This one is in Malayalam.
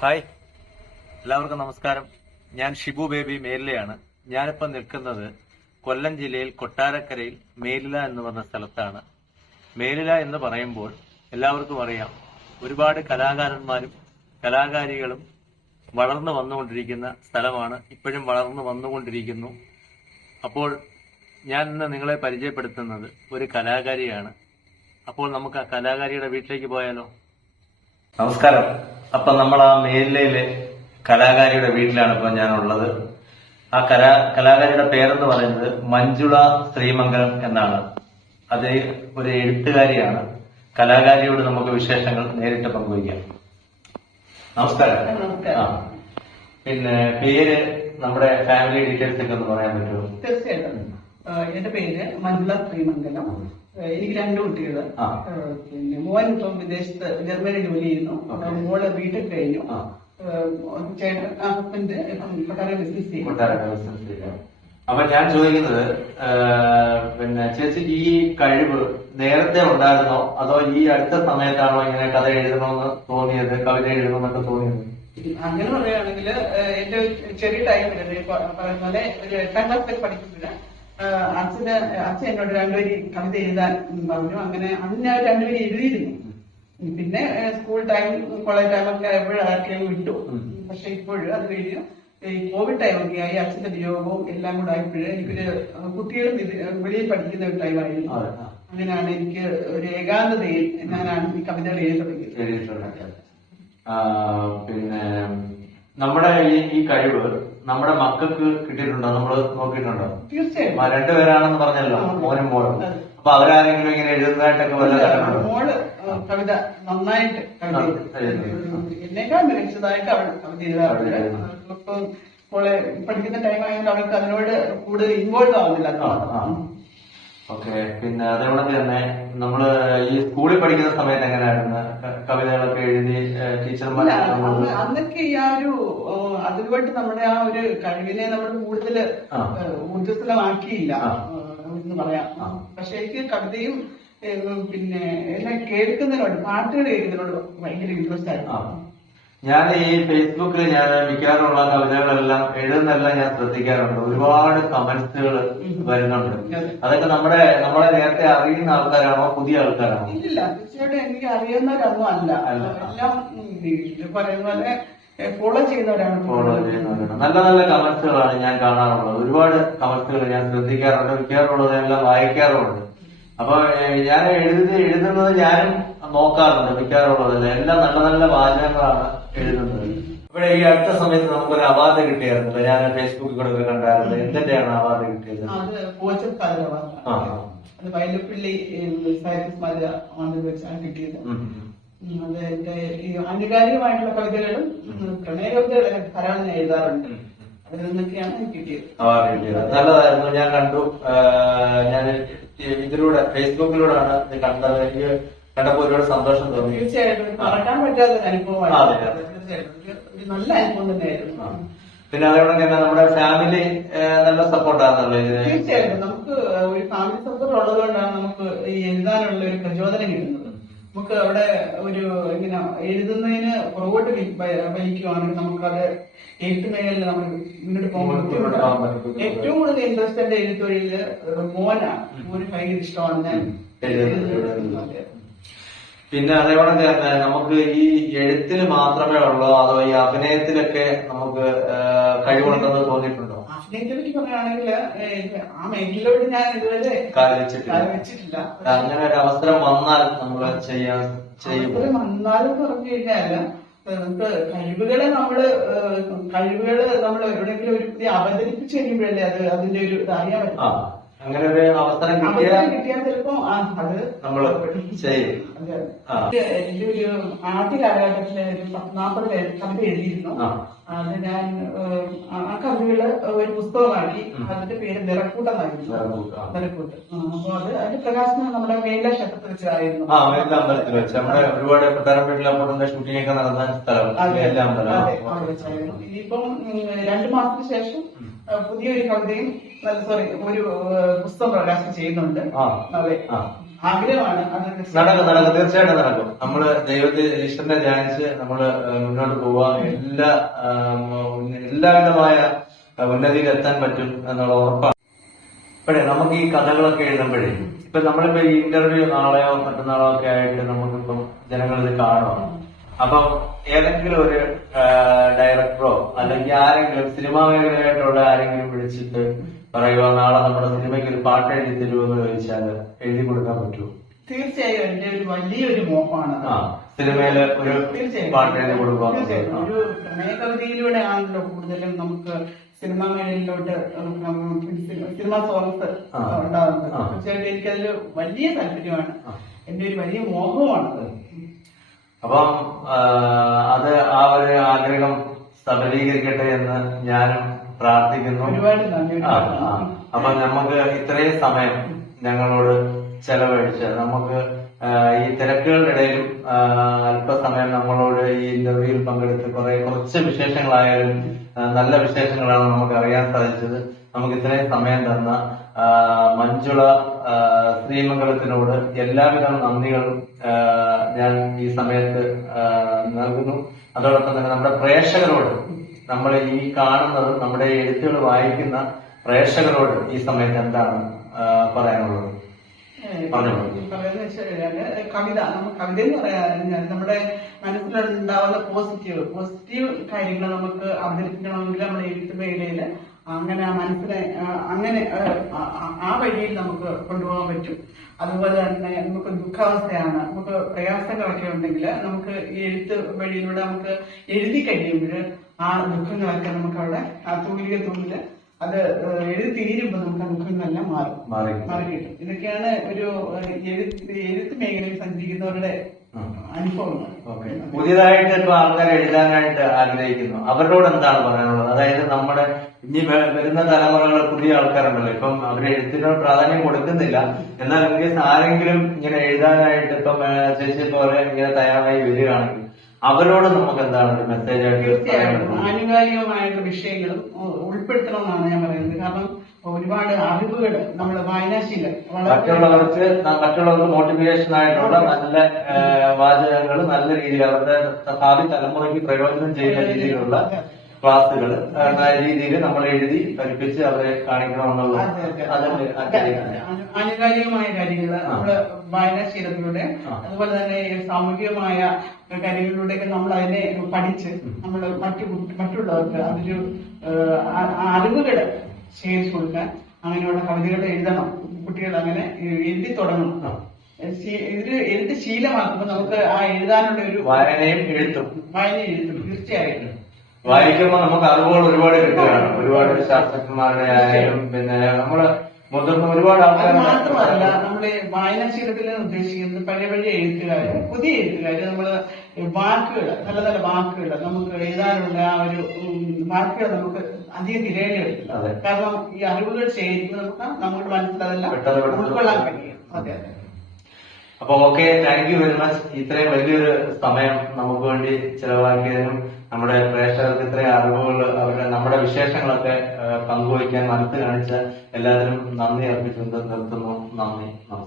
ഹായ്. എല്ലാവർക്കും നമസ്കാരം. ഞാൻ ഷിബു ബേബി മേലിലയാണ്. ഞാനിപ്പോൾ നിൽക്കുന്നത് കൊല്ലം ജില്ലയിൽ കൊട്ടാരക്കരയിൽ മേലില എന്ന് പറഞ്ഞ സ്ഥലത്താണ്. മേലില എന്ന് പറയുമ്പോൾ എല്ലാവർക്കും അറിയാം ഒരുപാട് കലാകാരന്മാരും കലാകാരികളും വളർന്നു വന്നുകൊണ്ടിരിക്കുന്ന സ്ഥലമാണ്. ഇപ്പോഴും വളർന്നു വന്നുകൊണ്ടിരിക്കുന്നു. അപ്പോൾ ഞാൻ ഇന്ന് നിങ്ങളെ പരിചയപ്പെടുത്തുന്നത് ഒരു കലാകാരിയാണ്. അപ്പോൾ നമുക്ക് ആ കലാകാരിയുടെ വീട്ടിലേക്ക് പോയാലോ? നമസ്കാരം. അപ്പൊ നമ്മൾ ആ മേലിലെ കലാകാരിയുടെ വീട്ടിലാണ് ഇപ്പൊ ഞാനുള്ളത്. ആ കലാ കലാകാരിയുടെ പേരെന്ന് പറയുന്നത് മഞ്ജുള ശ്രീമംഗലം എന്നാണ്. അത് ഒരു എഴുത്തുകാരിയാണ്. കലാകാരിയോട് നമുക്ക് വിശേഷങ്ങൾ നേരിട്ട് പങ്കുവയ്ക്കാം. നമസ്കാരം. ആ. പിന്നെ പേര് നമ്മുടെ ഫാമിലി ഡീറ്റെയിൽസ് ഒക്കെ ഒന്ന് പറയാൻ പറ്റുമോ? തീർച്ചയായിട്ടും. എന്റെ പേര് മഞ്ജുള ശ്രീമംഗലം. എനിക്ക് രണ്ട് കുട്ടികൾ പിന്നെ മോൻ ഇപ്പം വിദേശത്ത് ജർമ്മനി ജോലി ചെയ്യുന്നു. മോൾ വീട്ടിൽ കഴിഞ്ഞു. ചേട്ടൻ ഹസ്ബൻഡ് കൊട്ടാര ബിസിനസ്. അപ്പൊ ഞാൻ ചോദിക്കുന്നത് പിന്നെ ചേച്ചി ഈ കഴിവ് നേരത്തെ ഉണ്ടായിരുന്നോ? അതോ ഈ അടുത്ത സമയത്താണോ ഇങ്ങനെ കഥ എഴുതണമെന്ന് തോന്നിയത് കവിത എഴുതണമെന്നൊക്കെ തോന്നിയത്? അങ്ങനെ പറയുകയാണെങ്കിൽ എന്റെ ചെറിയ ടൈമിൽ പറയുന്ന പോലെ ഒരു എട്ടാം ക്ലാസ്സിൽ പഠിക്കുമ്പോൾ അച്ഛന് അച്ഛൻ എന്നോട് രണ്ടുപേര് കവിത എഴുതാൻ പറഞ്ഞു. അങ്ങനെ അന്ന് ഞാൻ രണ്ടുപേര് എഴുതിയിരുന്നു. പിന്നെ സ്കൂൾ ടൈം കോളേജ് ടൈം ഒക്കെ ആയപ്പോഴൊക്കെ വിട്ടു. പക്ഷെ ഇപ്പോഴും അത് കഴിഞ്ഞു. ഈ കോവിഡ് ടൈം ഒക്കെ ആയി അച്ഛന്റെ വിയോഗവും എല്ലാം കൂടെ ആയപ്പോഴും എനിക്കൊരു കുട്ടികളും വെളിയിൽ പഠിക്കുന്ന ഒരു ടൈമായിരുന്നു. അങ്ങനെയാണ് എനിക്ക് ഒരു ഏകാന്തതയിൽ ഞാനാണ് ഈ കവിതകൾ എഴുതി തുടങ്ങിയത്. പിന്നെ നമ്മുടെ ഈ കഴിവ് നമ്മുടെ മക്കൾക്ക് കിട്ടിയിട്ടുണ്ടോ നമ്മൾ നോക്കിയിട്ടുണ്ടോ തീർച്ചയായും രണ്ടുപേരാണെന്ന് പറഞ്ഞല്ലോ. മോനും മോളും. അപ്പൊ അവരാരെങ്കിലും ഇങ്ങനെ എഴുതുന്നതായിട്ടൊക്കെ വല്ല മോൾ കവിത നന്നായിട്ട്. എന്നേക്കാൾ മികച്ചതായിട്ട് അവൾ കവിത കവിത മോളെ പഠിക്കുന്ന ടൈം ആയതുകൊണ്ട് അവൾക്ക് അതിനോട് കൂടുതൽ ഇൻവോൾവ് ആവുന്നില്ല. ഓക്കെ പിന്നെ അതേപോലെ തന്നെ നമ്മൾ ഈ സ്കൂളിൽ പഠിക്കുന്ന സമയത്ത് എങ്ങനെയായിരുന്നു? കവിതകളൊക്കെ എഴുതി ടീച്ചർമാർ അന്നൊക്കെ ഈ ആ ഒരു അതിലുമായിട്ട് നമ്മുടെ ആ ഒരു കഴിവിനെ നമ്മൾ കൂടുതൽ. ആ, എന്ന് പറയാം. പക്ഷെ എനിക്ക് കവിതയും പിന്നെ എല്ലാം കേൾക്കുന്നതിനോട് പാട്ടുകൾ കേൾക്കുന്നതിനോട് ഭയങ്കര ഇൻട്രസ്റ്റ് ആയിരുന്നു. ഞാൻ ഈ ഫേസ്ബുക്കിൽ ഞാൻ മിക്കാറുള്ള കവിതകളെല്ലാം എഴുതുന്നെല്ലാം ഞാൻ ശ്രദ്ധിക്കാറുണ്ട്. ഒരുപാട് കമന്റ്സുകൾ വരുന്നുണ്ട്. അതൊക്കെ നമ്മുടെ നമ്മളെ നേരത്തെ അറിയുന്ന ആൾക്കാരാണോ പുതിയ ആൾക്കാരാണോ? ഇല്ല തീർച്ചയായിട്ടും എനിക്ക് അറിയുന്നവരൊന്നും അല്ല. എല്ലാം പറയുന്ന പോലെ ഫോളോ ചെയ്യുന്നവരാണ്. ഫോളോ ചെയ്യുന്നവരാണ്. നല്ല നല്ല കമന്റ്സുകളാണ് ഞാൻ കാണാറുള്ളത്. ഒരുപാട് കമന്റ്സുകൾ ഞാൻ ശ്രദ്ധിക്കാറുണ്ട്. മിക്കാറുള്ളതെല്ലാം വായിക്കാറുമുണ്ട്. അപ്പൊ ഞാൻ എഴുതി എഴുതുന്നത് ഞാനും നോക്കാറുണ്ട് മിക്കവാറുള്ളതെല്ലാം എല്ലാം നല്ല നല്ല വാചകങ്ങളാണ് എഴുതുന്നത്. ഇവിടെ ഈ അടുത്ത സമയത്ത് നമുക്കൊരു അവാർഡ് കിട്ടിയായിരുന്നു. ഞാൻ ഫേസ്ബുക്കിൽ കൂടെ കണ്ടായിരുന്നു. എന്തിന്റെയാണ് അവാർഡ് കിട്ടിയത്? അത് വയലപ്പള്ളി സാഹിത്യ സ്മാരക വെച്ചാണ് കിട്ടിയത്. അത് എന്റെ ആനുകാലികമായിട്ടുള്ള കവിതകളും പ്രണയ കവിതകളൊക്കെ ധാരാളം എഴുതാറുണ്ട്. അവാർഡ് കിട്ടിയത്. നല്ലതായിരുന്നു. ഞാൻ കണ്ടു. ഞാൻ ഇതിലൂടെ ഫേസ്ബുക്കിലൂടെയാണ് ഇത് കണ്ടത്. എനിക്ക് കണ്ടപ്പോ ഒരുപാട് സന്തോഷം തോന്നി. തീർച്ചയായിട്ടും. മറക്കാൻ പറ്റാത്ത അനുഭവമാണ്. നല്ല അനുഭവം തന്നെയായിരുന്നു. പിന്നെ അതേപോലെ തന്നെ നമ്മുടെ ഫാമിലി നല്ല സപ്പോർട്ടാണ് ഇതിന്. തീർച്ചയായിട്ടും. നമുക്ക് ഒരു ഫാമിലി സപ്പോർട്ട് ഉള്ളത് കൊണ്ടാണ് നമുക്ക് എഴുതാനുള്ള ഒരു പ്രചോദനം കിട്ടുന്നത്. നമുക്ക് അവിടെ ഒരു ഇങ്ങനെ എഴുതുന്നതിന് പുറകോട്ട് നമുക്ക് അത് നമുക്കത് എഴുത്ത് മേഖലയിൽ നമ്മൾ മുന്നോട്ട് പോകാൻ ബുദ്ധിമുട്ടാണ്. ഏറ്റവും കൂടുതൽ ഇൻട്രസ്റ്റ് എന്റെ എഴുത്തൊഴിൽ മോനാണ് മോന്. ഭയങ്കര ഇഷ്ടമാണ് ഞാൻ പിന്നെ അതേപോലെ തന്നെ നമുക്ക് ഈ എഴുത്തിൽ മാത്രമേ ഉള്ളൂ? അതോ ഈ അഭിനയത്തിലൊക്കെ നമുക്ക് കഴിവുണ്ടെന്ന് തോന്നിയിട്ടുണ്ടോ? അഭിനയത്തെ പറ്റി പറയുകയാണെങ്കിൽ ആ മേഖലയിലോട്ട് ഞാൻ ഇതുവരെ കാൽ വെച്ചിട്ടില്ല. അങ്ങനെ ഒരു അവസരം വന്നാൽ നമ്മൾ ചെയ്യാൻ അവസരം വന്നാലും പറഞ്ഞു കഴിഞ്ഞാൽ നമുക്ക് കഴിവുകളെ നമ്മൾ കഴിവുകൾ നമ്മൾ എവിടെയെങ്കിലും ഒരു അവതരിപ്പിച്ചു കഴിയുമ്പോഴല്ലേ അത് അതിന്റെ ഒരു ഇത് അറിയാൻ പറ്റും അങ്ങനെ ഒരു അവസരം കിട്ടിയാൽ ചിലപ്പോ അത് നമ്മൾ ചെയ്യും. ആദ്യ കാലഘട്ടത്തിലെ ഒരു പേര് നാൽപ്പത് കവിത എഴുതിയിരുന്നു. അത് ഞാൻ ആ കവിതകൾ ഒരു പുസ്തകമാക്കി. അതിന്റെ പേര് നിറക്കൂട്ടെന്നായിരുന്നു നിറക്കൂട്ട്. അപ്പൊ അത് അതിന്റെ പ്രകാശനം നമ്മുടെ മേല ക്ഷേത്രത്തിൽ വെച്ചായിരുന്നു. അമ്പലത്തിൽ വെച്ച്. നമ്മുടെ ഒരുപാട് പ്രധാനപ്പെട്ട ഷൂട്ടിംഗ് ഒക്കെ നടന്ന സ്ഥലം. അമ്പലം. ഇനിയിപ്പം രണ്ടു മാസത്തിന് ശേഷം പുതിയൊരു കവിതയും സോറി ഒരു പുസ്തകം പ്രകാശനം ചെയ്യുന്നുണ്ട്. ആഗ്രഹമാണ് നടക്കും നടക്കും തീർച്ചയായിട്ടും നടക്കും. നമ്മൾ ദൈവത്തെ ഈശ്വരനെ ധ്യാനിച്ച് നമ്മൾ മുന്നോട്ട് പോവാ എല്ലാ എല്ലാവിധമായ ഉന്നതിയിൽ എത്താൻ പറ്റും എന്നുള്ള ഉറപ്പാണ്. ഇപ്പോഴേ നമുക്ക് ഈ കഥകളൊക്കെ എഴുതുമ്പോഴേ ഇപ്പൊ നമ്മളിപ്പോ ഈ ഇന്റർവ്യൂ നാളെയോ മറ്റന്നാളോ ഒക്കെ ആയിട്ട് നമുക്കിപ്പം ജനങ്ങൾ കാണണം കാണുവാണ്. അപ്പം ഏതെങ്കിലും ഒരു ഡയറക്ടറോ അല്ലെങ്കിൽ ആരെങ്കിലും സിനിമാ മേഖലയായിട്ടുള്ള ആരെങ്കിലും വിളിച്ചിട്ട് പറയുക നാളെ നമ്മുടെ സിനിമയ്ക്ക് ഒരു പാട്ട് എഴുതി തരുമെന്ന് ചോദിച്ചാൽ എഴുതി കൊടുക്കാൻ പറ്റുമോ? തീർച്ചയായും എന്റെ ഒരു വലിയൊരു മോഹമാണ് സിനിമയിൽ ഒരു തീർച്ചയായും. പാട്ട് എഴുതി കൊടുക്കുക ഒരു പ്രണയകവിതയിലൂടെ ആണല്ലോ കൂടുതലും നമുക്ക് സിനിമാ മേഖലയിലോട്ട് സിനിമാ സോങ്സ്. ഉണ്ടാകുന്നത്. തീർച്ചയായിട്ടും എനിക്കതിൽ വലിയ താല്പര്യമാണ്. എന്റെ ഒരു വലിയ മോഹമാണ് അപ്പം അത് ആ ഒരു ആഗ്രഹം സബലീകരിക്കട്ടെ എന്ന് ഞാനും പ്രാർത്ഥിക്കുന്നു. ഒരുപാട് നന്ദി. ആ, ആ. അപ്പൊ നമുക്ക് ഇത്രയും സമയം ഞങ്ങളോട് ചെലവഴിച്ച് നമുക്ക് ആ, ഈ തിരക്കുകളുടെ ഇടയിലും ആ, അല്പസമയം നമ്മളോട് ഈ ഇന്റർവ്യൂവിൽ പങ്കെടുത്ത് കുറെ കുറച്ച് വിശേഷങ്ങളായാലും ആ, നല്ല വിശേഷങ്ങളാണ് നമുക്ക് അറിയാൻ സാധിച്ചത്. നമുക്ക് ഇത്രയും സമയം തന്ന ആ, മഞ്ജുള ആ, ശ്രീമംഗലത്തിനോട് എല്ലാവിധ നന്ദികളും ആ, ഞാൻ ഈ സമയത്ത് ആ, നൽകുന്നു. അതോടൊപ്പം തന്നെ നമ്മുടെ പ്രേക്ഷകരോട് നമ്മൾ ഈ കാണുന്നത് നമ്മുടെ എഴുത്തുകൾ വായിക്കുന്ന പ്രേക്ഷകരോട് ഈ സമയത്ത് എന്താണ് പറയാനുള്ളത്? കവിത നമ്മൾ കവിത എന്ന് പറയാൻ നമ്മുടെ മനസ്സിലുണ്ടാവുന്ന പോസിറ്റീവ് പോസിറ്റീവ് കാര്യങ്ങൾ നമുക്ക് അവതരിപ്പിക്കണമെങ്കിൽ നമ്മുടെ എഴുത്ത് മേഖലയിൽ അങ്ങനെ ആ മനസ്സിനെ അങ്ങനെ ആ, വഴിയിൽ നമുക്ക് കൊണ്ടുപോകാൻ പറ്റും. അതുപോലെ തന്നെ നമുക്ക് ദുഃഖാവസ്ഥയാണ് നമുക്ക് പ്രയാസങ്ങളൊക്കെ ഉണ്ടെങ്കിൽ നമുക്ക് ഈ എഴുത്ത് വഴിയിലൂടെ നമുക്ക് എഴുതി കഴിയുമ്പോൾ ആ ദുഃഖങ്ങളൊക്കെ നമുക്ക് അവിടെ ആ തൂലിക തൂങ്ങിൽ അത് എഴുതി തീരുമ്പോൾ നമുക്ക് ആ ദുഃഖങ്ങളെല്ലാം മാറും. മാറി കിട്ടും ഇതൊക്കെയാണ് ഒരു എഴുത്ത് എഴുത്ത് മേഖലയിൽ സഞ്ചരിക്കുന്നവരുടെ അനുഭവങ്ങൾ. പുതിയതായിട്ട് ഇപ്പൊ ആൾക്കാർ എഴുതാനായിട്ട് ആഗ്രഹിക്കുന്നു. അവരോട് എന്താണ് പറയാനുള്ളത്? അതായത് നമ്മുടെ ഇനി വരുന്ന തലമുറകൾ പുതിയ ആൾക്കാരുണ്ടല്ലോ. ഇപ്പം അവർ എഴുത്തിനോട് പ്രാധാന്യം കൊടുക്കുന്നില്ല. എന്നാൽ ആരെങ്കിലും ഇങ്ങനെ എഴുതാനായിട്ട് ഇപ്പം ചേച്ചി പോലെ ഇങ്ങനെ തയ്യാറായി വരികയാണെങ്കിൽ അവരോട് നമുക്ക് എന്താണ് ഒരു മെസ്സേജ് ആയിട്ട്? ആനുകാലികമായിട്ടുള്ള വിഷയങ്ങളും ഉൾപ്പെടുത്തണം ഉൾപ്പെടുത്തണമെന്നാണ് ഞാൻ പറയുന്നത്. കാരണം ഒരുപാട് അറിവുകൾ നമ്മുടെ വായനാശീലം മറ്റുള്ളവർക്ക് മറ്റുള്ളവർക്ക് മോട്ടിവേഷൻ ആയിട്ടുള്ള നല്ല വാചകങ്ങൾ നല്ല രീതിയിൽ അവരുടെ ഭാവി തലമുറയ്ക്ക് പ്രയോജനം ചെയ്യുന്ന രീതിയിലുള്ള ക്ലാസ്സുകൾ രീതിയിൽ നമ്മൾ എഴുതി പഠിപ്പിച്ച് അവരെ കാര്യമാണ്. ആനുകാലികമായ കാര്യങ്ങൾ നമ്മൾ വായനാശീലത്തിലൂടെ. അതുപോലെ തന്നെ സാമൂഹികമായ കാര്യങ്ങളിലൂടെയൊക്കെ നമ്മൾ അതിനെ പഠിച്ച് നമ്മൾ മറ്റു മറ്റുള്ളവർക്ക് അതൊരു അറിവുകൾ ശേഖരിച്ചു കൊടുക്കാൻ അങ്ങനെയുള്ള കവിതകൾ എഴുതണം. കുട്ടികൾ അങ്ങനെ എഴുതി തുടങ്ങണം. ഇത് എഴുത്ത് ശീലമാക്കുമ്പോൾ നമുക്ക് ആ എഴുതാനുള്ള ഒരു വായനയും എഴുത്തും. വായന എഴുത്തും തീർച്ചയായിട്ടും. വായിക്കുമ്പോൾ നമുക്ക് അറിവുകൾ ഒരുപാട് കിട്ടുകയാണ്. ഒരുപാട് ശാസ്ത്രജ്ഞന്മാരുടെ ആയാലും പിന്നെ നമ്മൾ മുതിർന്ന ഒരുപാട് ആൾക്കാർ മാത്രമല്ല നമ്മുടെ വായനാശീലത്തിൽ ഉദ്ദേശിക്കുന്നത് പഴയ പഴയ എഴുത്തുകാര് പുതിയ എഴുത്തുകാര് നമ്മൾ വാക്കുകൾ നല്ല നല്ല വാക്കുകൾ നമുക്ക് എഴുതാനുള്ള ആ ഒരു വാക്കുകൾ നമുക്ക് അധികം തിരയേണ്ടി വരില്ല കാരണം ഈ അറിവുകൾ ശേഖരിക്കുന്ന നമുക്ക് നമ്മുടെ പെട്ടെന്ന് ഉൾക്കൊള്ളാൻ കഴിയും. അതെ അതെ. അപ്പൊ okay thank you very much ഇത്രയും വലിയൊരു സമയം നമുക്ക് വേണ്ടി ചെലവാക്കിയതിനും നമ്മുടെ പ്രേക്ഷകർക്ക് ഇത്രയും അറിവുകൾ അവരുടെ നമ്മുടെ വിശേഷങ്ങളൊക്കെ പങ്കുവയ്ക്കാൻ മനസ്സ് കാണിച്ച എല്ലാത്തിനും നന്ദി അർപ്പിച്ചുകൊണ്ട് നിർത്തുന്നു. നന്ദി നമസ്കാരം.